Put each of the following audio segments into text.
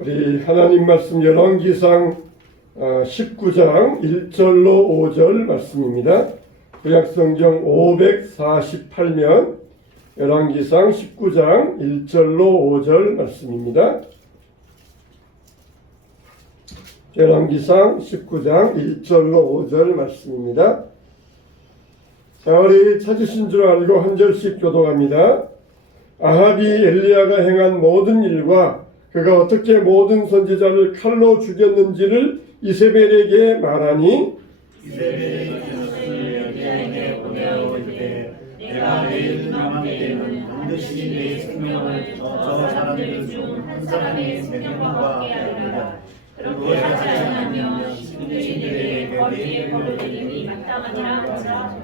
우리 하나님 말씀 열왕기상 19장 1절로 5절 말씀입니다. 구약성경 548면 열왕기상 19장 1절로 5절 말씀입니다. 열왕기상 19장 1절로 5절 말씀입니다. 자, 우리 찾으신 줄 알고 한 절씩 교독합니다. 아합이 엘리야가 행한 모든 일과 그가 어떻게 모든 선지자를 칼로 죽였는지를 이세벨에게 말하니, 이세벨이 그것을 엘리야에게 보내어 이르되 내가 내일 남은 때에는 반드시 내 생명을 저 사람들 중 한 사람의 생명과 함께하리라. 그렇게 하지 않으면 신들에게 거리에 버려지니 마땅하니라 하시라.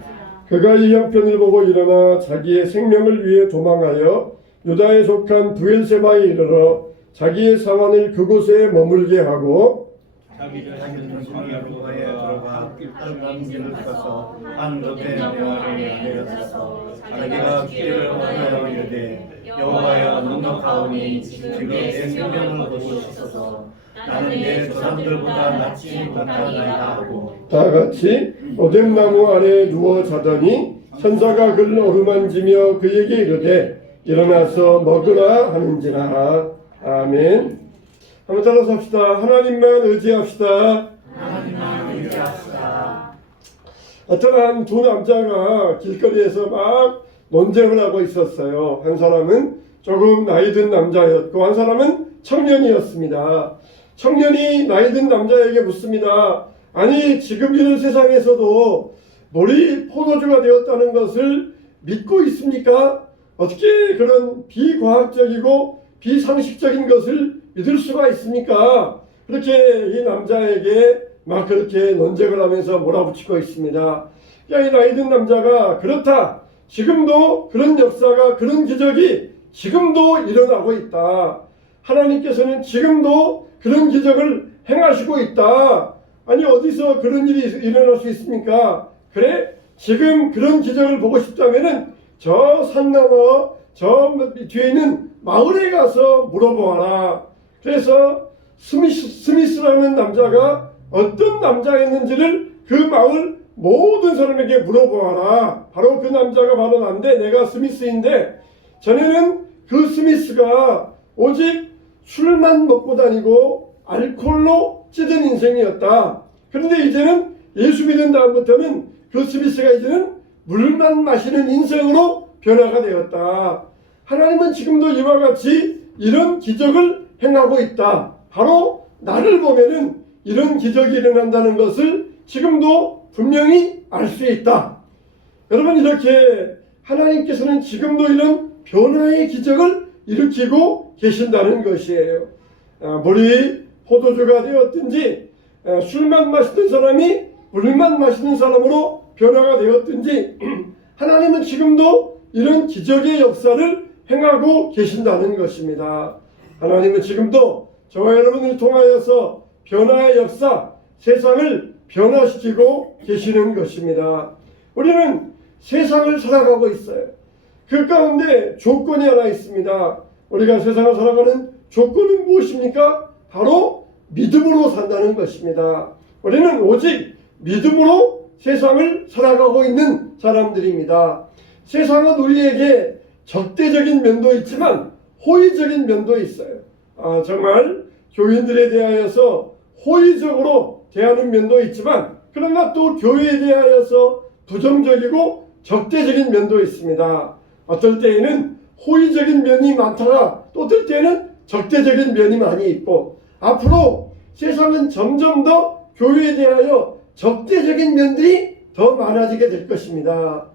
그가 이 형편을 보고 일어나 자기의 생명을 위해 도망하여 유다에 속한 브엘세바에 이르러 자기의 상원을 그곳에 머물게 하고, 자기는 성야로에 들어가 하룻밤 길을 가서 한 롯의 묘화를 내려서 자기가 기회를 원하여 이르되 여호와여 넉넉하오니 지금 내 생명을 보시소서. 나는 내 조상들보다 낫지 못하나이다 하고 다 같이 오뎅나무 아래에 누워 자더니 천사가 그를 어루만지며 그에게 이르되 일어나서 먹으라 하는지라. 아멘. 한번 따라서 합시다. 하나님만 의지합시다. 하나님만 의지합시다. 어떤 두 남자가 길거리에서 막 논쟁을 하고 있었어요. 한 사람은 조금 나이 든 남자였고 한 사람은 청년이었습니다. 청년이 나이 든 남자에게 묻습니다. 아니, 지금 이런 세상에서도 물이 포도주가 되었다는 것을 믿고 있습니까? 어떻게 그런 비과학적이고 비상식적인 것을 믿을 수가 있습니까? 그렇게 이 남자에게 막 그렇게 논쟁을 하면서 몰아붙이고 있습니다. 이 나이 든 남자가 그렇다. 지금도 그런 역사가, 그런 기적이 지금도 일어나고 있다. 하나님께서는 지금도 그런 기적을 행하시고 있다. 아니, 어디서 그런 일이 일어날 수 있습니까? 그래, 지금 그런 기적을 보고 싶다면은 저 산 너머 저 뒤에 있는 마을에 가서 물어보아라. 그래서 스미스라는 남자가 어떤 남자였는지를 그 마을 모든 사람에게 물어보아라. 바로 그 남자가 바로 난데, 내가 스미스인데, 전에는 그 스미스가 오직 술만 먹고 다니고 알코올로 찌든 인생이었다. 그런데 이제는 예수 믿은 다음부터는 그 스미스가 이제는 물만 마시는 인생으로 변화가 되었다. 하나님은 지금도 이와 같이 이런 기적을 행하고 있다. 바로 나를 보면은 이런 기적이 일어난다는 것을 지금도 분명히 알 수 있다. 여러분, 이렇게 하나님께서는 지금도 이런 변화의 기적을 일으키고 계신다는 것이에요. 물이 포도주가 되었든지 술만 마시던 사람이 물만 마시는 사람으로 변화가 되었든지 하나님은 지금도 이런 기적의 역사를 행하고 계신다는 것입니다. 하나님은 지금도 저와 여러분을 통하여서 변화의 역사, 세상을 변화시키고 계시는 것입니다. 우리는 세상을 살아가고 있어요. 그 가운데 조건이 하나 있습니다. 우리가 세상을 살아가는 조건은 무엇입니까? 바로 믿음으로 산다는 것입니다. 우리는 오직 믿음으로 세상을 살아가고 있는 사람들입니다. 세상은 우리에게 적대적인 면도 있지만 호의적인 면도 있어요. 정말 교인들에 대하여서 호의적으로 대하는 면도 있지만, 그러나 또 교회에 대하여서 부정적이고 적대적인 면도 있습니다. 어떨 때에는 호의적인 면이 많다가 또 어떨 때에는 적대적인 면이 많이 있고, 앞으로 세상은 점점 더 교회에 대하여 적대적인 면들이 더 많아지게 될 것입니다.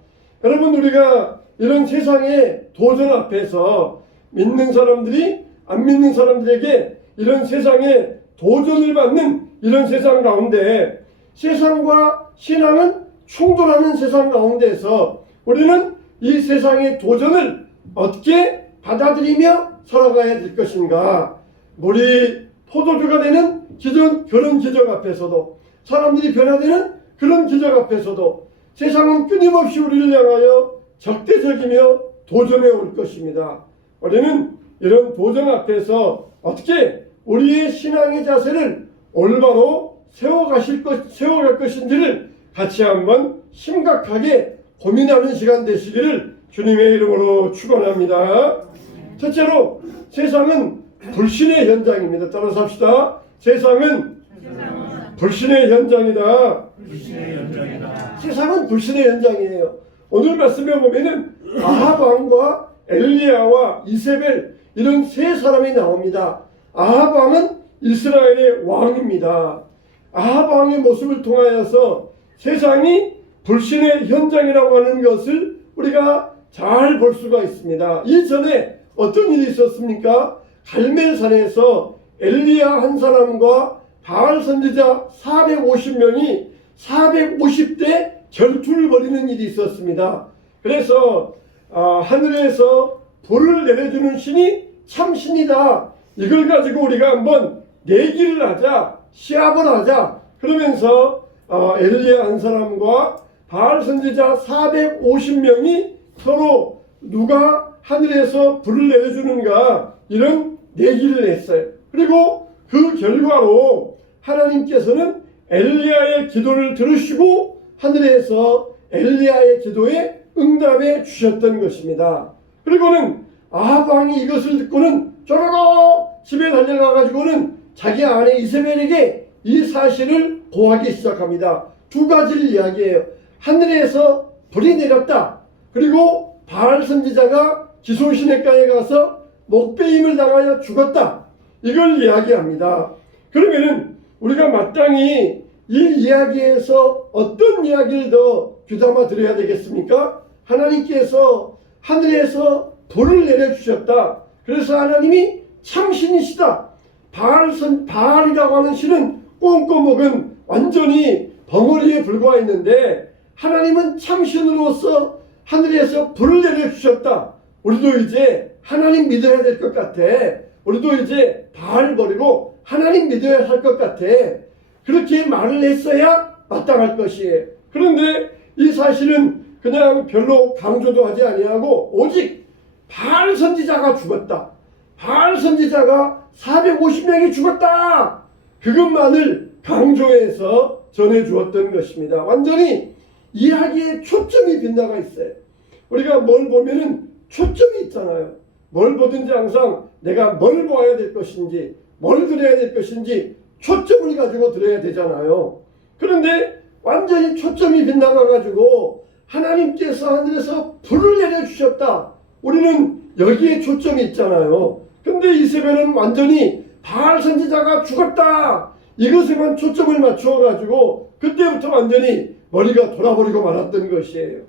여러분, 우리가 이런 세상의 도전 앞에서 믿는 사람들이 안 믿는 사람들에게 이런 세상의 도전을 받는 이런 세상 가운데, 세상과 신앙은 충돌하는 세상 가운데서 우리는 이 세상의 도전을 어떻게 받아들이며 살아가야 될 것인가? 물이 포도주가 되는 그런 기적 앞에서도, 사람들이 변화되는 그런 기적 앞에서도 세상은 끊임없이 우리를 향하여 적대적이며 도전해 올 것입니다. 우리는 이런 도전 앞에서 어떻게 우리의 신앙의 자세를 올바로 세워갈 것인지를 같이 한번 심각하게 고민하는 시간 되시기를 주님의 이름으로 축원합니다. 첫째로 세상은 불신의 현장입니다. 따라서 합시다. 세상은 불신의 현장이다. 불신의 현장이다. 세상은 불신의 현장이에요. 오늘 말씀에 보면은 아합 왕과 엘리야와 이세벨 이런 세 사람이 나옵니다. 아합 왕은 이스라엘의 왕입니다. 아합 왕의 모습을 통하여서 세상이 불신의 현장이라고 하는 것을 우리가 잘 볼 수가 있습니다. 이전에 어떤 일이 있었습니까? 갈멜산에서 엘리야 한 사람과 바알 선지자 450명이 450대 결투를 벌이는 일이 있었습니다. 그래서 하늘에서 불을 내려주는 신이 참 신이다. 이걸 가지고 우리가 한번 내기를 하자, 시합을 하자. 그러면서 엘리야 한 사람과 바알 선지자 450명이 서로 누가 하늘에서 불을 내려주는가 이런 내기를 했어요. 그리고 그 결과로 하나님께서는 엘리야의 기도를 들으시고 하늘에서 엘리야의 기도에 응답해 주셨던 것입니다. 그리고는 아합 왕이 이것을 듣고는 쪼르르 집에 달려가 가지고는 자기 아내 이세벨에게 이 사실을 고하기 시작합니다. 두 가지를 이야기해요. 하늘에서 불이 내렸다. 그리고 바알 선지자가 기손 시냇가에 가서 목베임을 당하여 죽었다. 이걸 이야기합니다. 그러면은 우리가 마땅히 이 이야기에서 어떤 이야기를 더 귀담아 들어야 되겠습니까? 하나님께서 하늘에서 불을 내려주셨다. 그래서 하나님이 참신이시다. 바알이라고 하는 신은 꼼꼼먹은 완전히 벙어리에 불과했는데 하나님은 참신으로서 하늘에서 불을 내려주셨다. 우리도 이제 하나님 믿어야 될 것 같아. 우리도 이제 바알 버리고 하나님 믿어야 할 것 같아. 그렇게 말을 했어야 마땅할 것이에요. 그런데 이 사실은 그냥 별로 강조도 하지 아니하고 오직 바알 선지자가 죽었다. 바알 선지자가 450명이 죽었다. 그것만을 강조해서 전해주었던 것입니다. 완전히 이야기에 초점이 빗나가 있어요. 우리가 뭘 보면은 초점이 있잖아요. 뭘 보든지 항상 내가 뭘 보아야 될 것인지 뭘 들어야 될 것인지 초점을 가지고 들어야 되잖아요. 그런데 완전히 초점이 빗나가 가지고 하나님께서 하늘에서 불을 내려주셨다. 우리는 여기에 초점이 있잖아요. 근데 이세벨은 완전히 바알 선지자가 죽었다. 이것에만 초점을 맞추어 가지고 그때부터 완전히 머리가 돌아버리고 말았던 것이에요.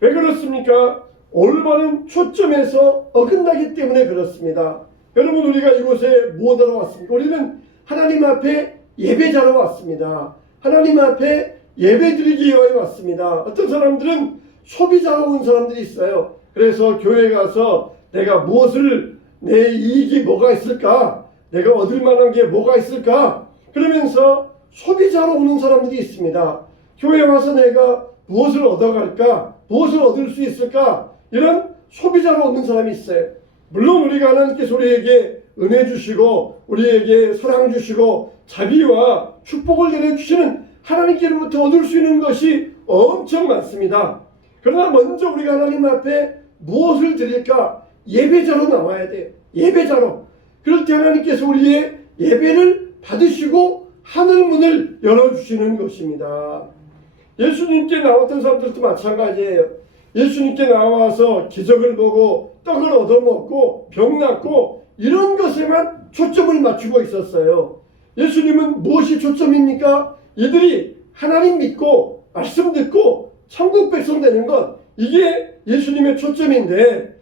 왜 그렇습니까? 올바른 초점에서 어긋나기 때문에 그렇습니다. 여러분, 우리가 이곳에 무엇하러 왔습니까? 우리는 하나님 앞에 예배자로 왔습니다. 하나님 앞에 예배드리기 위해 왔습니다. 어떤 사람들은 소비자로 온 사람들이 있어요. 그래서 교회 가서 내가 무엇을, 내 이익이 뭐가 있을까? 내가 얻을 만한 게 뭐가 있을까? 그러면서 소비자로 오는 사람들이 있습니다. 교회 와서 내가 무엇을 얻어갈까? 무엇을 얻을 수 있을까? 이런 소비자로 오는 사람이 있어요. 물론 우리가 하나님께서 우리에게 은혜 주시고 우리에게 사랑 주시고 자비와 축복을 내려주시는 하나님께로부터 얻을 수 있는 것이 엄청 많습니다. 그러나 먼저 우리가 하나님 앞에 무엇을 드릴까? 예배자로 나와야 돼요. 예배자로. 그럴 때 하나님께서 우리의 예배를 받으시고 하늘문을 열어주시는 것입니다. 예수님께 나왔던 사람들도 마찬가지예요. 예수님께 나와서 기적을 보고 떡을 얻어먹고 병 낫고 이런 것에만 초점을 맞추고 있었어요. 예수님은 무엇이 초점입니까? 이들이 하나님 믿고 말씀 듣고 천국 백성 되는 것, 이게 예수님의 초점인데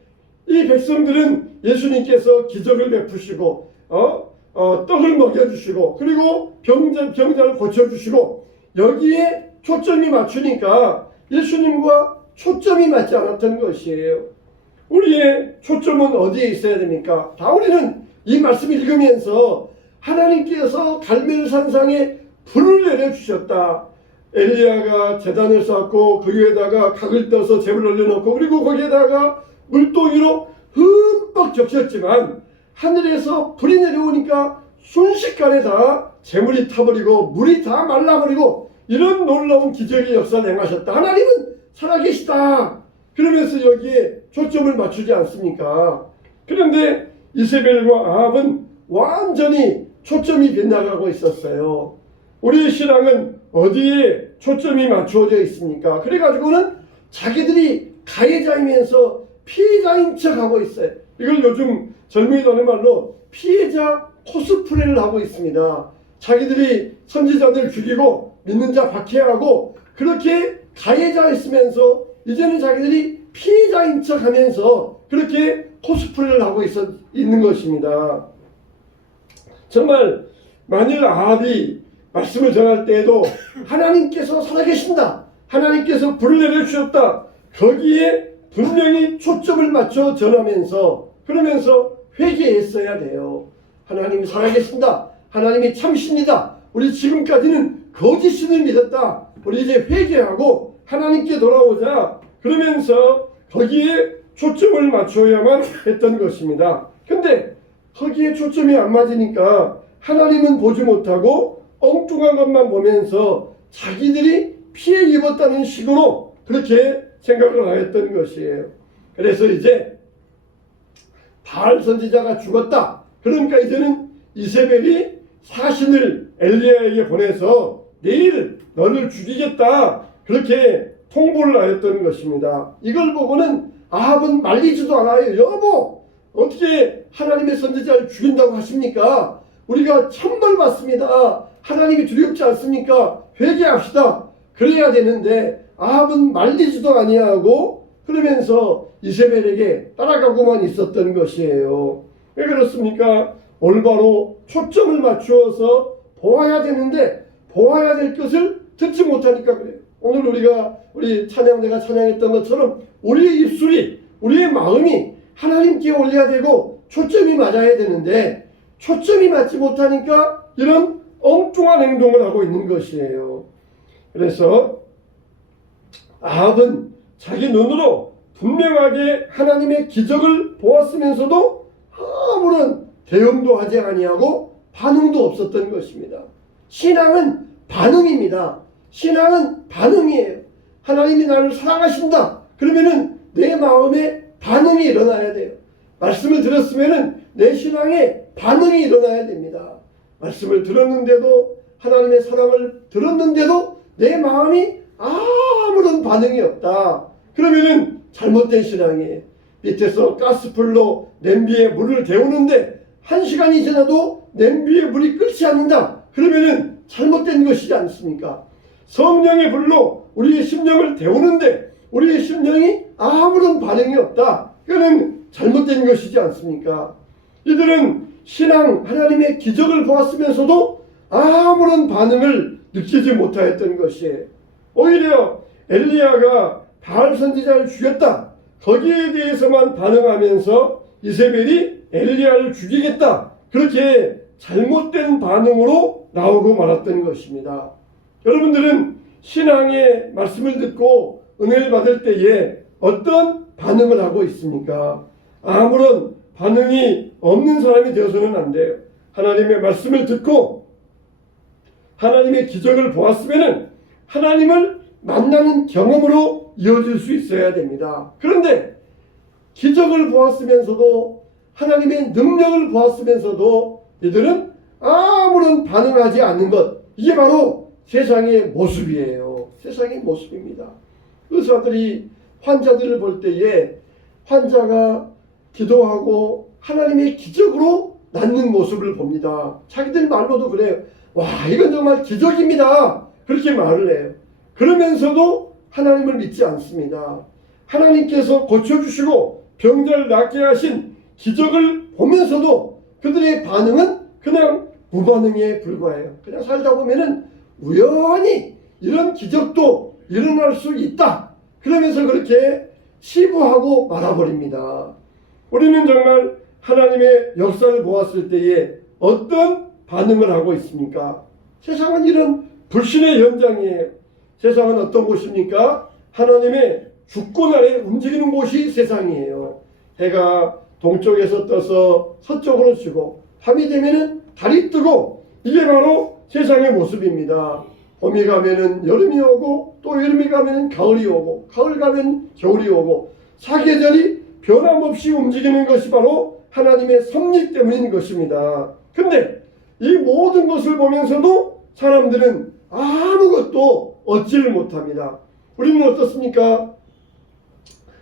이 백성들은 예수님께서 기적을 베푸시고 떡을 먹여주시고 그리고 병자를 고쳐주시고 여기에 초점이 맞추니까 예수님과 초점이 맞지 않았던 것이에요. 우리의 초점은 어디에 있어야 됩니까? 다 우리는 이 말씀 읽으면서 하나님께서 갈멜산상에 불을 내려주셨다. 엘리야가 제단을 쌓고 그 위에다가 각을 떠서 재물 올려놓고 그리고 거기에다가 물동이로 흠뻑 적셨지만 하늘에서 불이 내려오니까 순식간에 다 재물이 타버리고 물이 다 말라버리고 이런 놀라운 기적의 역사를 행하셨다. 하나님은 살아계시다. 그러면서 여기에 초점을 맞추지 않습니까? 그런데 이세벨과 아합은 완전히 초점이 빗나가고 있었어요. 우리의 신앙은 어디에 초점이 맞추어져 있습니까? 그래가지고는 자기들이 가해자이면서 피해자인 척하고 있어요. 이걸 요즘 젊은이들 하는 말로 피해자 코스프레를 하고 있습니다. 자기들이 선지자들 죽이고 믿는 자 박해하고 그렇게 가해자 있으면서 이제는 자기들이 피해자인 척하면서 그렇게 코스프레를 하고 있는 것입니다. 정말 만일 아합이 말씀을 전할 때에도 하나님께서 살아계신다, 하나님께서 불을 내려주셨다, 거기에 분명히 초점을 맞춰 전하면서 그러면서 회개했어야 돼요. 하나님이 살아계신다, 하나님이 참신이다, 우리 지금까지는 거짓신을 믿었다, 우리 이제 회개하고 하나님께 돌아오자, 그러면서 거기에 초점을 맞춰야만 했던 것입니다. 근데 거기에 초점이 안 맞으니까 하나님은 보지 못하고 엉뚱한 것만 보면서 자기들이 피해 입었다는 식으로 그렇게 생각을 하였던 것이에요. 그래서 이제 바알 선지자가 죽었다. 그러니까 이제는 이세벨이 사신을 엘리야에게 보내서 내일 너를 죽이겠다. 그렇게 통보를 하였던 것입니다. 이걸 보고는 아합은 말리지도 않아요. 여보, 어떻게 하나님의 선지자를 죽인다고 하십니까? 우리가 천벌 받습니다. 하나님이 두렵지 않습니까? 회개합시다. 그래야 되는데 아합은 말리지도 아니하고 그러면서 이세벨에게 따라가고만 있었던 것이에요. 왜 그렇습니까? 올바로 초점을 맞추어서 보아야 되는데 보아야 될 것을 듣지 못하니까 그래요. 오늘 우리 찬양대가 찬양했던 것처럼 우리의 입술이, 우리의 마음이 하나님께 올려야 되고 초점이 맞아야 되는데 초점이 맞지 못하니까 이런 엉뚱한 행동을 하고 있는 것이에요. 그래서 아합은 자기 눈으로 분명하게 하나님의 기적을 보았으면서도 아무런 대응도 하지 아니하고 반응도 없었던 것입니다. 신앙은 반응입니다. 신앙은 반응이에요. 하나님이 나를 사랑하신다. 그러면은 내 마음에 반응이 일어나야 돼요. 말씀을 들었으면은 내 신앙에 반응이 일어나야 됩니다. 말씀을 들었는데도, 하나님의 사랑을 들었는데도 내 마음이 아무런 반응이 없다. 그러면은 잘못된 신앙이에요. 밑에서 가스불로 냄비에 물을 데우는데 1시간이 지나도 냄비에 물이 끓지 않는다. 그러면은 잘못된 것이지 않습니까? 성령의 불로 우리의 심령을 데우는데 우리의 심령이 아무런 반응이 없다. 그거는 잘못된 것이지 않습니까? 이들은 신앙, 하나님의 기적을 보았으면서도 아무런 반응을 느끼지 못하였던 것이에요. 오히려 엘리야가 바알 선지자를 죽였다. 거기에 대해서만 반응하면서 이세벨이 엘리야를 죽이겠다. 그렇게 잘못된 반응으로 나오고 말았던 것입니다. 여러분들은 신앙의 말씀을 듣고 은혜를 받을 때에 어떤 반응을 하고 있습니까? 아무런 반응이 없는 사람이 되어서는 안 돼요. 하나님의 말씀을 듣고 하나님의 기적을 보았으면 하나님을 만나는 경험으로 이어질 수 있어야 됩니다. 그런데 기적을 보았으면서도 하나님의 능력을 보았으면서도 이들은 아무런 반응하지 않는 것, 이게 바로 세상의 모습이에요. 세상의 모습입니다. 의사들이 환자들을 볼 때에 환자가 기도하고 하나님의 기적으로 낫는 모습을 봅니다. 자기들 말로도 그래요. 와, 이건 정말 기적입니다. 그렇게 말을 해요. 그러면서도 하나님을 믿지 않습니다. 하나님께서 고쳐주시고 병자를 낫게 하신 기적을 보면서도 그들의 반응은 그냥 무반응에 불과해요. 그냥 살다 보면은 우연히 이런 기적도 일어날 수 있다. 그러면서 그렇게 시부하고 말아버립니다. 우리는 정말 하나님의 역사를 보았을 때에 어떤 반응을 하고 있습니까? 세상은 이런 불신의 현장이에요. 세상은 어떤 곳입니까? 하나님의 주권 아래 움직이는 곳이 세상이에요. 해가 동쪽에서 떠서 서쪽으로 지고 밤이 되면은 달이 뜨고 이게 바로 세상의 모습입니다. 봄이 가면은 여름이 오고 또 여름이 가면은 가을이 오고 가을 가면 겨울이 오고 사계절이 변함없이 움직이는 것이 바로 하나님의 섭리 때문인 것입니다. 근데 이 모든 것을 보면서도 사람들은 아무것도 얻지를 못합니다. 우리는 어떻습니까?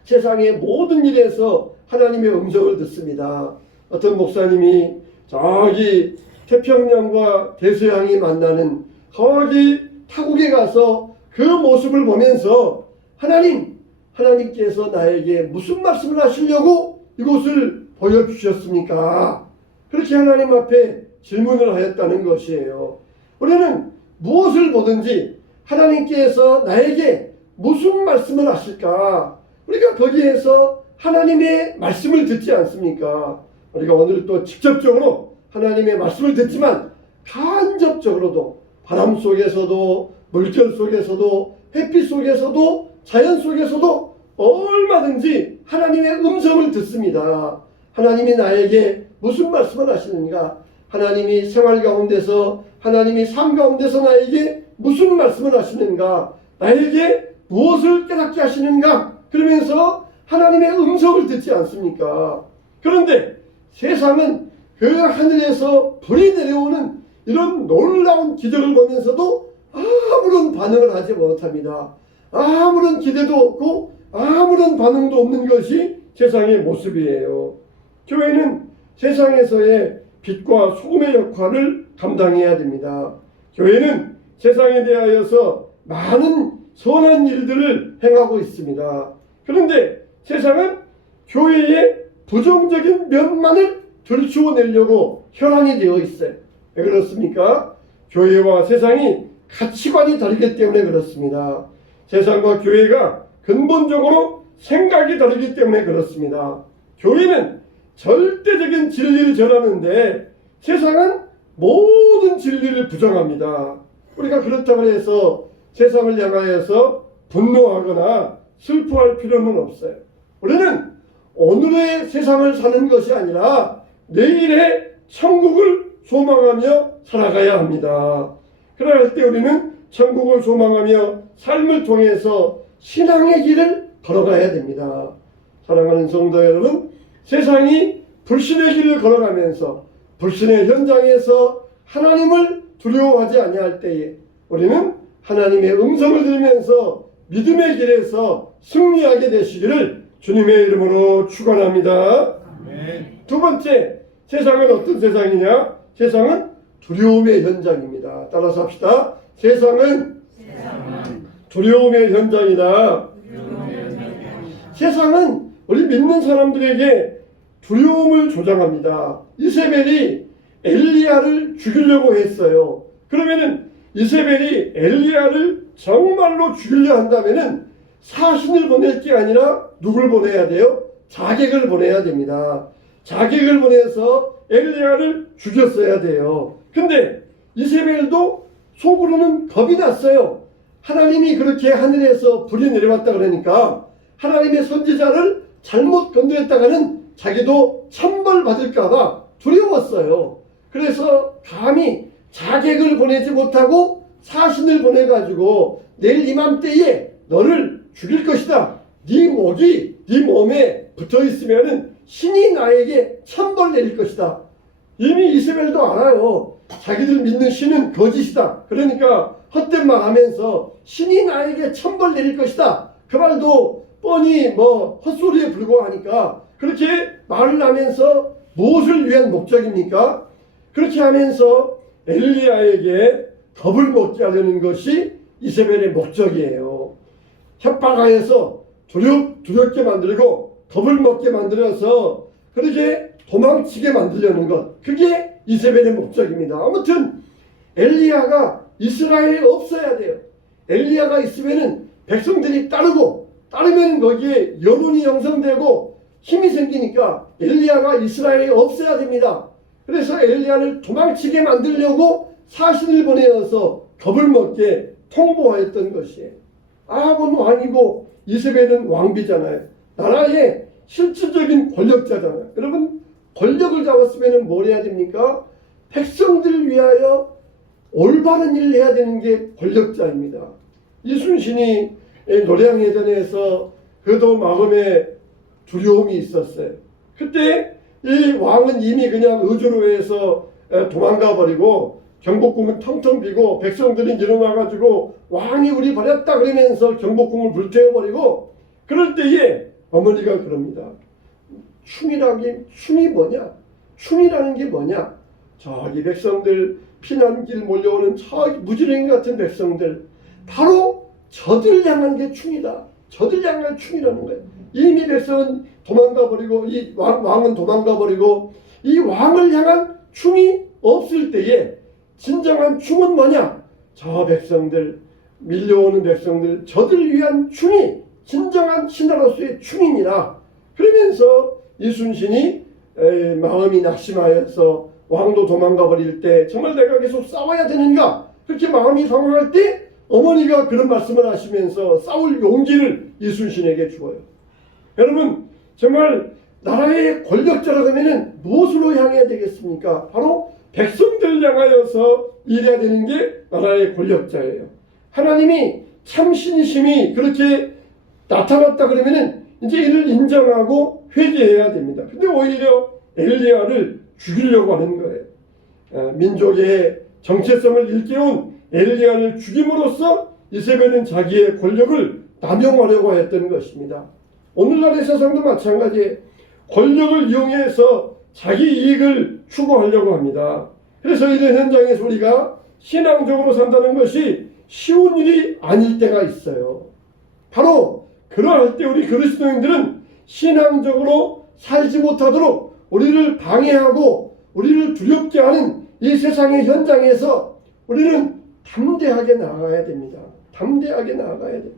세상의 모든 일에서 하나님의 음성을 듣습니다. 어떤 목사님이 저기 태평양과 대서양이 만나는 거기 타국에 가서 그 모습을 보면서 하나님께서 나에게 무슨 말씀을 하시려고 이곳을 보여주셨습니까? 그렇게 하나님 앞에 질문을 하였다는 것이에요. 우리는 무엇을 보든지 하나님께서 나에게 무슨 말씀을 하실까? 우리가 거기에서 하나님의 말씀을 듣지 않습니까? 우리가 오늘 또 직접적으로 하나님의 말씀을 듣지만 간접적으로도 바람 속에서도 물결 속에서도 햇빛 속에서도 자연 속에서도 얼마든지 하나님의 음성을 듣습니다. 하나님이 나에게 무슨 말씀을 하시는가? 하나님이 생활 가운데서 하나님이 삶 가운데서 나에게 무슨 말씀을 하시는가? 나에게 무엇을 깨닫게 하시는가? 그러면서 하나님의 음성을 듣지 않습니까? 그런데 세상은 그 하늘에서 불이 내려오는 이런 놀라운 기적을 보면서도 아무런 반응을 하지 못합니다. 아무런 기대도 없고 아무런 반응도 없는 것이 세상의 모습이에요. 교회는 세상에서의 빛과 소금의 역할을 감당해야 됩니다. 교회는 세상에 대하여서 많은 선한 일들을 행하고 있습니다. 그런데 세상은 교회의 부정적인 면만을 들추어내려고 혈안이 되어 있어요. 왜 그렇습니까? 교회와 세상이 가치관이 다르기 때문에 그렇습니다. 세상과 교회가 근본적으로 생각이 다르기 때문에 그렇습니다. 교회는 절대적인 진리를 전하는데 세상은 모든 진리를 부정합니다. 우리가 그렇다고 해서 세상을 향하여서 분노하거나 슬퍼할 필요는 없어요. 우리는 오늘의 세상을 사는 것이 아니라 내일의 천국을 소망하며 살아가야 합니다. 그럴 때 우리는 천국을 소망하며 삶을 통해서 신앙의 길을 걸어가야 됩니다. 사랑하는 성도 여러분, 세상이 불신의 길을 걸어가면서 불신의 현장에서 하나님을 두려워하지 아니할 때에 우리는 하나님의 음성을 들으면서 믿음의 길에서 승리하게 되시기를 주님의 이름으로 축원합니다. 두 번째, 세상은 어떤 세상이냐? 세상은 두려움의 현장입니다. 따라서 합시다. 세상은 두려움의 현장이다. 세상은 우리 믿는 사람들에게 두려움을 조장합니다. 이세벨이 엘리야를 죽이려고 했어요. 그러면은 이세벨이 엘리야를 정말로 죽이려 한다면은 사신을 보낼 게 아니라 누굴 보내야 돼요? 자객을 보내야 됩니다. 자객을 보내서 엘리야를 죽였어야 돼요. 근데 이세벨도 속으로는 겁이 났어요. 하나님이 그렇게 하늘에서 불이 내려왔다 그러니까 하나님의 선지자를 잘못 건드렸다가는 자기도 천벌받을까봐 두려웠어요. 그래서 감히 자객을 보내지 못하고 사신을 보내가지고 내일 이맘때에 너를 죽일 것이다. 네 목이 네 몸에 붙어있으면 신이 나에게 천벌 내릴 것이다. 이미 이세벨도 알아요. 자기들 믿는 신은 거짓이다. 그러니까 헛된 말 하면서 신이 나에게 천벌 내릴 것이다. 그 말도 뻔히 헛소리에 불과하니까 그렇게 말을 하면서 무엇을 위한 목적입니까? 그렇게 하면서 엘리야에게 겁을 먹게 하려는 것이 이세벨의 목적이에요. 협박하여서 두렵게 만들고 겁을 먹게 만들어서 그렇게 도망치게 만들려는 것, 그게 이세벨의 목적입니다. 아무튼 엘리야가 이스라엘에 없어야 돼요. 엘리야가 있으면은 백성들이 따르면 거기에 여론이 형성되고 힘이 생기니까 엘리야가 이스라엘에 없어야 됩니다. 그래서 엘리야를 도망치게 만들려고 사신을 보내어서 겁을 먹게 통보하였던 것이에요. 아합은 왕이고 이세벨은 왕비잖아요. 나라의 실질적인 권력자잖아요. 여러분, 권력을 잡았으면 뭘 해야 됩니까? 백성들을 위하여 올바른 일을 해야 되는 게 권력자입니다. 이순신이 노량해전에서 그도 마음에 두려움이 있었어요. 그때 이 왕은 이미 그냥 의주로에서 도망가 버리고 경복궁은 텅텅 비고 백성들이 일어나가지고 왕이 우리 버렸다 그러면서 경복궁을 불태워버리고, 그럴 때에 어머니가 그럽니다. 충이 뭐냐? 충이라는 게 뭐냐? 저기 백성들 피난길 몰려오는 저 무지랭이 같은 백성들, 바로 저들 향한 게 충이다. 저들 향한 충이라는 거예요. 이미 백성은 도망가 버리고 이 왕은 도망가 버리고 이 왕을 향한 충이 없을 때에 진정한 충은 뭐냐? 저 백성들, 밀려오는 백성들, 저들 위한 충이 진정한 신하로서의 충이니라. 그러면서 이순신이 마음이 낙심하여서 왕도 도망가 버릴 때 정말 내가 계속 싸워야 되는가? 그렇게 마음이 상황할 때 어머니가 그런 말씀을 하시면서 싸울 용기를 이순신에게 주어요. 여러분, 정말 나라의 권력자라고 하면은 무엇으로 향해야 되겠습니까? 바로 백성들 향하여서 일해야 되는 게 나라의 권력자예요. 하나님이 참 신심이 그렇게 나타났다 그러면은 이제 이를 인정하고 회개해야 됩니다. 근데 오히려 엘리야를 죽이려고 하는 거예요. 민족의 정체성을 일깨운 엘리야를 죽임으로써 이세벨은 자기의 권력을 남용하려고 했던 것입니다. 오늘날의 세상도 마찬가지에 권력을 이용해서 자기 이익을 추구하려고 합니다. 그래서 이런 현장에서 우리가 신앙적으로 산다는 것이 쉬운 일이 아닐 때가 있어요. 바로 그러할 때 우리 그리스도인들은 신앙적으로 살지 못하도록 우리를 방해하고 우리를 두렵게 하는 이 세상의 현장에서 우리는 담대하게 나아가야 됩니다. 담대하게 나아가야 됩니다.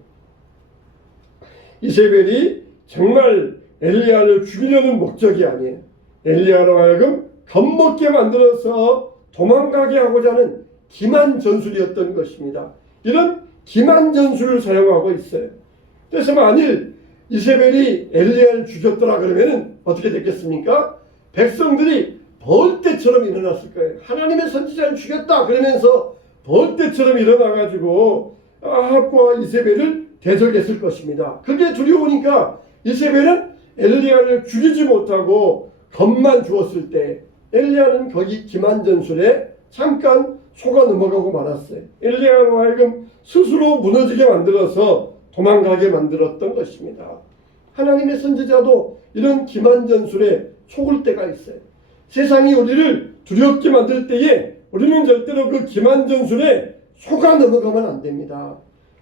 이세벨이 정말 엘리야를 죽이려는 목적이 아니에요. 엘리야로 하여금 겁먹게 만들어서 도망가게 하고자 하는 기만 전술이었던 것입니다. 이런 기만 전술을 사용하고 있어요. 그래서 만일 이세벨이 엘리야를 죽였더라 그러면 어떻게 됐겠습니까? 백성들이 벌떼처럼 일어났을 거예요. 하나님의 선지자를 죽였다 그러면서 벌떼처럼 일어나가지고 아합과 이세벨을 대적했을 것입니다. 그게 두려우니까 이세벨은 엘리야를 죽이지 못하고 겁만 주었을 때 엘리야는 거기 기만전술에 잠깐 속아 넘어가고 말았어요. 엘리야로 하여금 스스로 무너지게 만들어서 도망가게 만들었던 것입니다. 하나님의 선지자도 이런 기만전술에 속을 때가 있어요. 세상이 우리를 두렵게 만들 때에 우리는 절대로 그 기만전술에 속아 넘어가면 안 됩니다.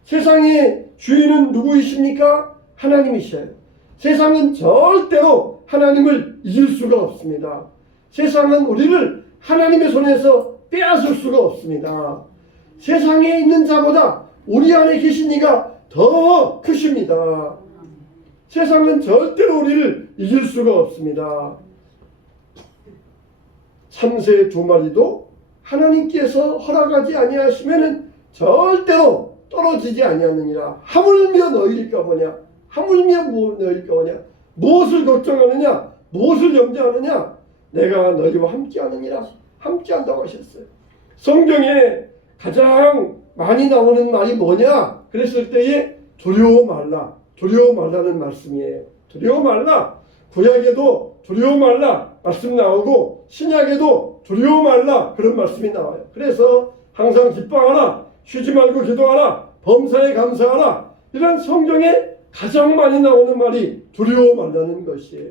세상의 주인은 누구이십니까? 하나님이셔요. 세상은 절대로 하나님을 이길 수가 없습니다. 세상은 우리를 하나님의 손에서 빼앗을 수가 없습니다. 세상에 있는 자보다 우리 안에 계신 이가 더 크십니다. 세상은 절대로 우리를 이길 수가 없습니다. 참새 2마리도 하나님께서 허락하지 아니하시면은 절대로 떨어지지 아니하느니라. 하물며 너희일까 보냐? 하물며 너희일까 보냐? 무엇을 걱정하느냐? 무엇을 염려하느냐? 내가 너희와 함께하느니라. 함께한다고 하셨어요. 성경에 가장 많이 나오는 말이 뭐냐? 그랬을 때에 두려워 말라. 두려워 말라는 말씀이에요. 두려워 말라. 구약에도 두려워 말라 말씀 나오고 신약에도 두려워 말라 그런 말씀이 나와요. 그래서 항상 기뻐하라. 쉬지 말고 기도하라. 범사에 감사하라. 이런 성경에 가장 많이 나오는 말이 두려워 말라는 것이에요.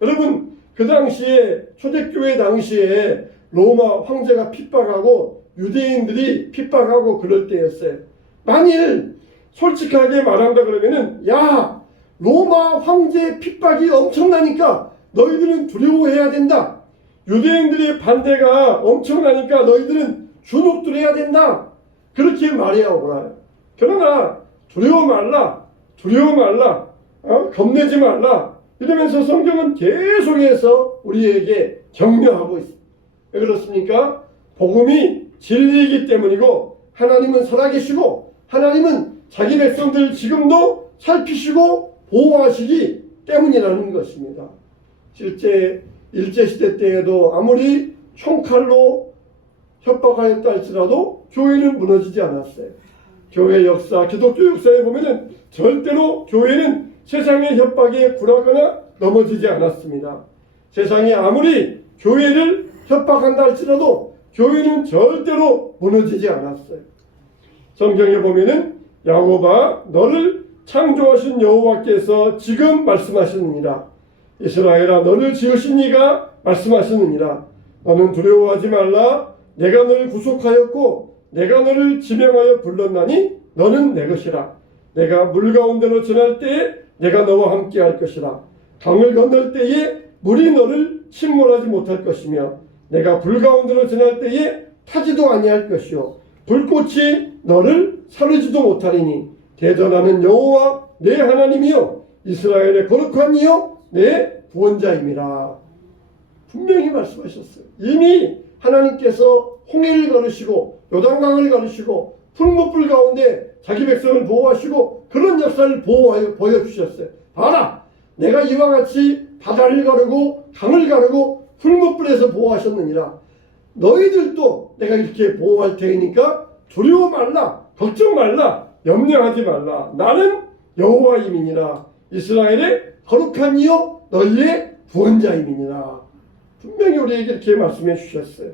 여러분, 그 당시에 초대교회 당시에 로마 황제가 핍박하고 유대인들이 핍박하고 그럴 때였어요. 만일 솔직하게 말한다 그러면은 야, 로마 황제의 핍박이 엄청나니까 너희들은 두려워해야 된다. 유대인들의 반대가 엄청나니까 너희들은 주눅들어야 된다. 그렇게 말해야 오라요. 그러나 두려워 말라. 두려워 말라. 겁내지 말라. 이러면서 성경은 계속해서 우리에게 격려하고 있습니다. 왜 그렇습니까? 복음이 진리이기 때문이고 하나님은 살아계시고 하나님은 자기 백성들 지금도 살피시고 보호하시기 때문이라는 것입니다. 실제 일제시대 때에도 아무리 총칼로 협박하였다 할지라도 교회는 무너지지 않았어요. 교회 역사, 기독교 역사에 보면은 절대로 교회는 세상의 협박에 굴하거나 넘어지지 않았습니다. 세상이 아무리 교회를 협박한다 할지라도 교회는 절대로 무너지지 않았어요. 성경에 보면은 야곱아 너를 창조하신 여호와께서 지금 말씀하시느니라. 이스라엘아 너를 지으신 이가 말씀하시느니라. 너는 두려워하지 말라. 내가 너를 구속하였고 내가 너를 지명하여 불렀나니 너는 내 것이라. 내가 물 가운데로 지날 때에 내가 너와 함께 할 것이라. 강을 건널 때에 물이 너를 침몰하지 못할 것이며 내가 불 가운데로 지날 때에 타지도 아니할 것이요 불꽃이 너를 사르지도 못하리니 대전하는 여호와 내 하나님이요 이스라엘의 거룩한 이요 내 구원자임이라. 분명히 말씀하셨어요. 이미 하나님께서 홍해를 가르시고 요단강을 가르시고 풀무불 가운데 자기 백성을 보호하시고 그런 역사를 보여주셨어요. 봐라, 내가 이와 같이 바다를 가르고 강을 가르고 풀무불에서 보호하셨느니라. 너희들도 내가 이렇게 보호할 테니까 두려워 말라, 걱정 말라, 염려하지 말라. 나는 여호와임이니라. 이스라엘의 거룩한 이요 너희의 구원자임이니라. 분명히 우리에게 이렇게 말씀해 주셨어요.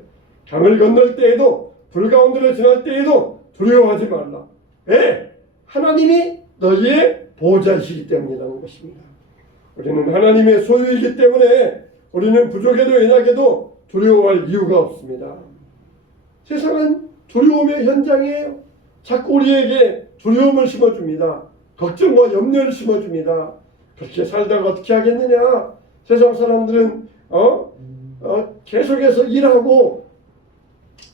강을 건널 때에도 불 가운데로 지날 때에도 두려워하지 말라. 왜? 하나님이 너희의 보호자이시기 때문이라는 것입니다. 우리는 하나님의 소유이기 때문에 우리는 부족해도 연약해도 두려워할 이유가 없습니다. 세상은 두려움의 현장이에요. 자꾸 우리에게 두려움을 심어줍니다. 걱정과 염려를 심어줍니다. 그렇게 살다가 어떻게 하겠느냐? 세상 사람들은 계속해서 일하고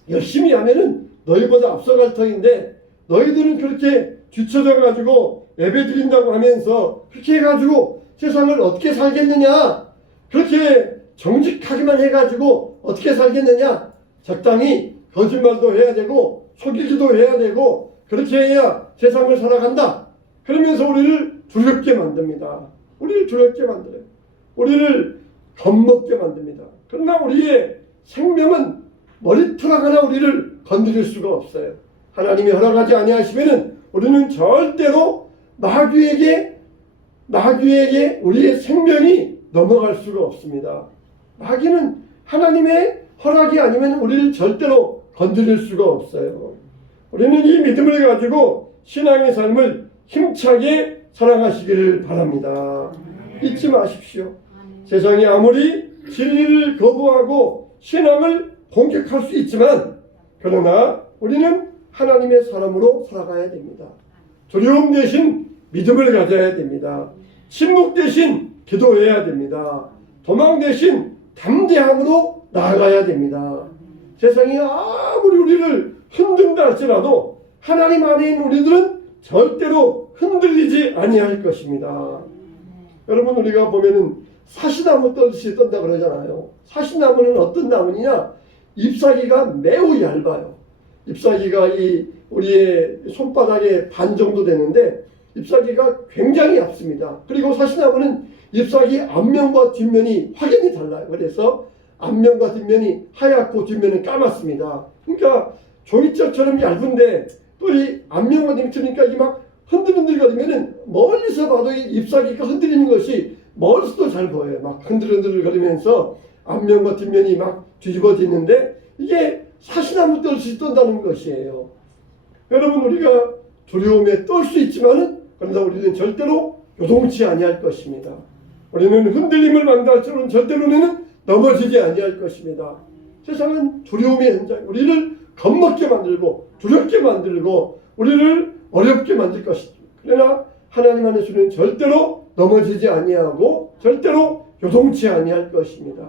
열심히 하면은 너희보다 앞서갈 터인데 너희들은 그렇게 뒤쳐져 가지고 예배 드린다고 하면서 그렇게 해가지고 세상을 어떻게 살겠느냐? 그렇게 정직하기만 해가지고 어떻게 살겠느냐? 적당히 거짓말도 해야 되고 속이기도 해야 되고 그렇게 해야 세상을 살아간다. 그러면서 우리를 두렵게 만듭니다. 우리를 두렵게 만들어요. 우리를 겁먹게 만듭니다. 그러나 우리의 생명은 머리털 하나 우리를 건드릴 수가 없어요. 하나님이 허락하지 아니하시면은 우리는 절대로 마귀에게 우리의 생명이 넘어갈 수가 없습니다. 마귀는 하나님의 허락이 아니면 우리를 절대로 건드릴 수가 없어요. 우리는 이 믿음을 가지고 신앙의 삶을 힘차게 살아가시기를 바랍니다. 잊지 마십시오. 세상이 아무리 진리를 거부하고 신앙을 공격할 수 있지만 그러나 우리는 하나님의 사람으로 살아가야 됩니다. 두려움 대신 믿음을 가져야 됩니다. 침묵 대신 기도해야 됩니다. 도망 대신 담대함으로 나아가야 됩니다. 세상이 아무리 우리를 흔든다 할지라도 하나님 안에 있는 우리들은 절대로 흔들리지 아니할 것입니다. 여러분 우리가 보면은 사시나무 떨듯이 떤다 그러잖아요. 사시나무는 어떤 나무냐? 잎사귀가 매우 얇아요. 잎사귀가 우리의 손바닥의 반 정도 되는데 잎사귀가 굉장히 얇습니다. 그리고 사시나무는 잎사귀 앞면과 뒷면이 확연히 달라요. 그래서 앞면과 뒷면이 하얗고 뒷면은 까맣습니다. 그러니까 종이짝처럼 얇은데 또 이 앞면과 뒷면이니까 이게 막 흔들흔들거리면은 멀리서 봐도 이 잎사귀가 흔들리는 것이 멀리서도 잘 보여요. 막 흔들흔들거리면서 앞면과 뒷면이 막 뒤집어지는데 이게 사시나무 떨듯이 떤다는 것이에요. 여러분 우리가 두려움에 떨 수 있지만은 그러나 우리는 절대로 요동치 아니할 것입니다. 우리는 흔들림을 만날지는 절대로 우리는 넘어지지 아니할 것입니다. 세상은 두려움의 현장, 우리를 겁먹게 만들고 두렵게 만들고 우리를 어렵게 만들 것이죠. 그러나 하나님 안에서 우리는 절대로 넘어지지 아니하고 절대로 요동치 아니할 것입니다.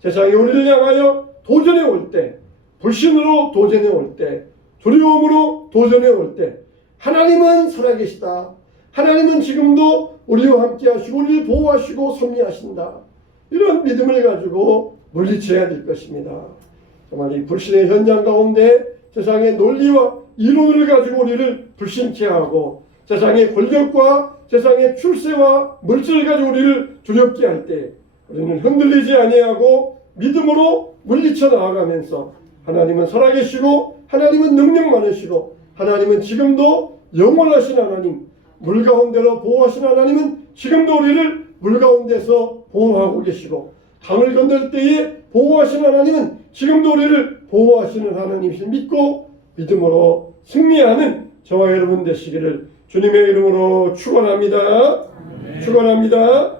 세상이 우리를 향하여 도전해 올 때, 불신으로 도전해 올 때, 두려움으로 도전해 올 때 하나님은 살아계시다. 하나님은 지금도 우리와 함께 하시고 우리를 보호하시고 섭리하신다. 이런 믿음을 가지고 물리쳐야 될 것입니다. 정말 이 불신의 현장 가운데 세상의 논리와 이론을 가지고 우리를 불신케 하고 세상의 권력과 세상의 출세와 물질을 가지고 우리를 두렵게 할 때 우리는 흔들리지 아니하고 믿음으로 물리쳐 나아가면서 하나님은 살아계시고 하나님은 능력 많으시고 하나님은 지금도 영원하신 하나님, 물 가운데로 보호하신 하나님은 지금도 우리를 물 가운데서 보호하고 계시고 강을 건널 때에 보호하신 하나님은 지금도 우리를 보호하시는 하나님이신 믿고 믿음으로 승리하는 저와 여러분 되시기를 주님의 이름으로 축원합니다. 축원합니다.